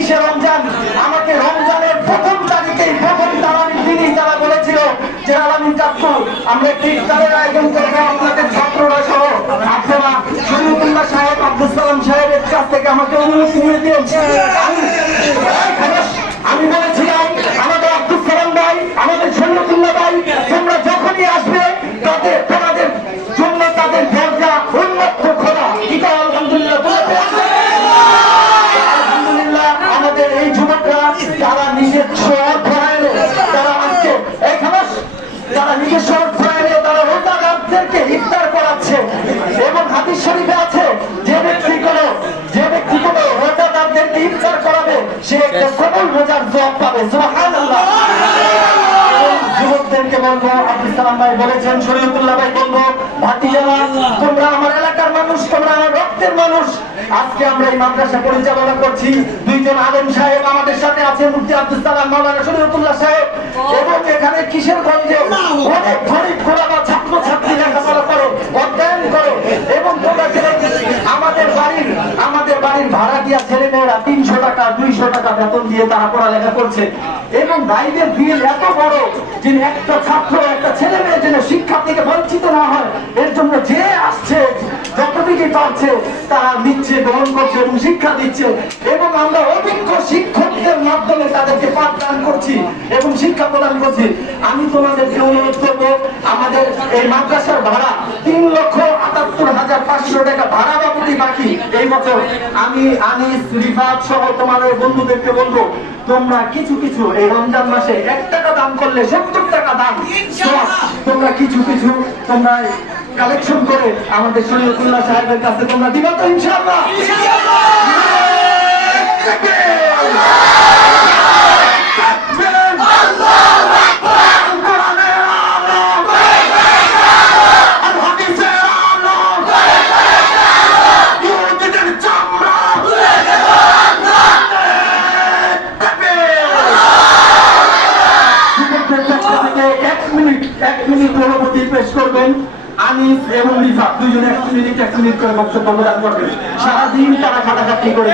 23শে রমজান, আমাকে রমজানের প্রথম তারিখেই প্রথম তারাবির দিনই তারা বলেছিল যে আলামিন কাকু আমরা একটি ইফতারের আয়োজন করবো আপনাদের ছাত্ররা সহ। আপনারা শরীয়তুল্লাহ সাহেব, আব্দুল সালাম সাহেবের কাছ থেকে আমাকে অনুমতি নিয়ে দিয়েছেন। আমি বলেছিলাম আমাদের আব্দুল সালাম ভাই, আমাদের শরীয়তুল্লাহ ভাই, তোমরা যখনই আসবে তাদের তোমাদের জন্য তাদের দরজা উন্মুক্ত খোলা। আলহামদুলিল্লাহ আমাদের এই যুবকরা যারা নিজের অর্থায়নে তারা আজকে এখানে যারা নিজস্ব অর্থায়নে তারা রোজাদারদেরকে ইফতার করাচ্ছে এবং হাদিস শরীফে আছে যে ব্যক্তি কোনো রোজাদারদেরকে ইফতার করাবে সে একটা কবুল রোজার জবাব পাবে। সুবহানাল্লাহ। যুবকদেরকে বলবো, আব্দুল সালাম ভাই বলেছেন, শরীয়তুল্লাহ ভাই বলবো, ভাতিজারা তোমরা আমার এলাকার মানুষ, তোমরা আমার রক্তের মানুষ। আজকে আমরা এই মাদ্রাসা পরিচালনা করছি, দুইজন আলেম সাহেব আমাদের সাথে আছে, মুফতি আব্দুল সালাম, মাওলানা শরীয়তুল্লাহ সাহেব, এবং এখানে কিশোরগঞ্জে অনেক গরিব ঘোড়াবা ছাত্র ছাত্রী লেখাপড়া করে, অধ্যয়ন করে, এবং তোমরা আমাদের বাড়ির ভাড়া দিয়া ছেলে মেয়েরা 300 টাকা 200 টাকা বেতন দিয়ে তারা পড়ালেখা করছে, এবং ভাইদের বিল এত বড় যে একটা ছাত্র একটা ছেলে মেয়ে যেন শিক্ষা থেকে বঞ্চিত না হয় এর জন্য যে আসছে যতটুকু পারছে তারা নিচ্ছে, গ্রহণ করছে এবং শিক্ষা দিচ্ছে, এবং আমরা অভিজ্ঞ শিক্ষকদের মাধ্যমে তাদেরকে পাঠদান করছি এবং শিক্ষা প্রদান করছি। আমি তোমাদেরকে অনুরোধ করবো, আমাদের এই মাদ্রাসার ভাড়া 3,78,500 টাকা ভাড়া বাবদি বাকি এই বছর। আমি আনিস রিফাত সহ তোমাদের বন্ধুদেরকে বলবো, তোমরা কিছু কিছু এই রমজান মাসে 1 টাকা দান করলে 70 টাকা দান, তোমরা কিছু তোমরা কালেকশন করে আমাদের শরীয়তুল্লাহ সাহেবের কাছে তোমরা দিবা তো ইনশাআল্লাহ? এক মিনিট অনুমতি পেশ করবেন আনিস এবং রিফাত, দুইজনে 1 মিনিট করে বক্তব্য প্রদান করবেন। সারাদিন তারা খাটাখাটি করে